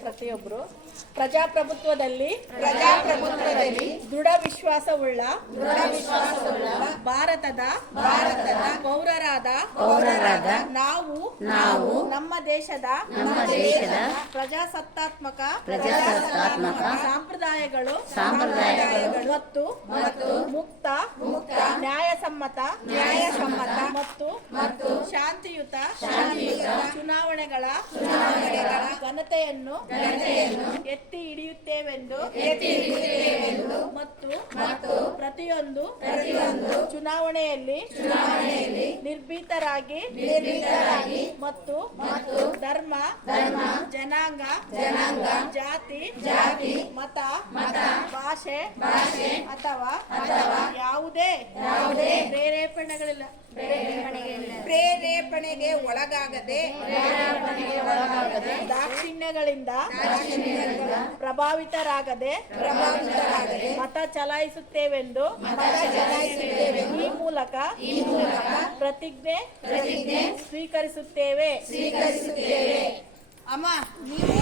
ಪ್ರತಿಯೊಬ್ಬರು ಪ್ರಜಾಪ್ರಭುತ್ವದಲ್ಲಿ ಪ್ರಜಾಪ್ರಭುತ್ವದಲ್ಲಿ ದೃಢ ವಿಶ್ವಾಸವುಳ್ಳ ದೃಢ ವಿಶ್ವಾಸವುಳ್ಳ ಭಾರತದ ಭಾರತದ ಪೌರರಾದ ಪೌರರಾದ ನಾವು ನಾವು ನಮ್ಮ ದೇಶದ ನಮ್ಮ ದೇಶದ ಪ್ರಜಾಸತ್ತಾತ್ಮಕ ಪ್ರಜಾಸತ್ತಾತ್ಮಕ ಸಂಪ್ರದಾಯಗಳು ಸಂಪ್ರದಾಯಗಳು ಮತ್ತು ಮತ್ತು ಮುಕ್ತ ನ್ಯಾಯಸಮ್ಮತ ನ್ಯಾಯಸಮ್ಮತ ಮತ್ತು ಮತ್ತು ಶಾಂತಿಯುತ ಶಾಂತಿಯುತ ಚುನಾವಣೆಗಳ ಚುನಾವಣೆಗಳ ಘನತೆಯನ್ನು ಘನತೆಯನ್ನು ಎತ್ತಿ ಹಿಡಿಯುತ್ತೇವೆಂದು ಎತ್ತಿ ಹಿಡಿಯುತ್ತೇವೆಂದು ಮತ್ತು ಮತ್ತು ಪ್ರತಿಯೊಂದು ಪ್ರತಿಯೊಂದು ಚುನಾವಣೆಯಲ್ಲಿ ಚುನಾವಣೆಯಲ್ಲಿ ನಿರ್ಭೀತರಾಗಿ ನಿರ್ಭೀತರಾಗಿ ಮತ್ತು ಮತ್ತು ಧರ್ಮ ಧರ್ಮ ಜನಾಂಗ ಜನಾಂಗ ಜಾತಿ ಜಾತಿ ಮತ ಮತ ಭಾಷೆ ಭಾಷೆ ಅಥವಾ ಅಥವಾ ಯಾವುದೇ ಪ್ರೇರೇಪಣೆಗಳಿಲ್ಲ. ಪ್ರೇರೇಪಣೆಗೆ ಒಳಗಾಗದೆ ದಾಕ್ಷಿಣ್ಯಗಳಿಂದ ಪ್ರಭಾವಿತರಾಗದೆ ಪ್ರಭಾವಿತರಾಗದೆ ಮತ ಚಲಾಯಿಸುತ್ತೇವೆಂದು ಈ ಮೂಲಕ ಈ ಮೂಲಕ ಪ್ರತಿಜ್ಞೆ ಪ್ರತಿಜ್ಞೆ ಸ್ವೀಕರಿಸುತ್ತೇವೆ. ಸ್ವೀಕರಿಸುತ್ತೇವೆ. ಅಮ್ಮ ನೀವು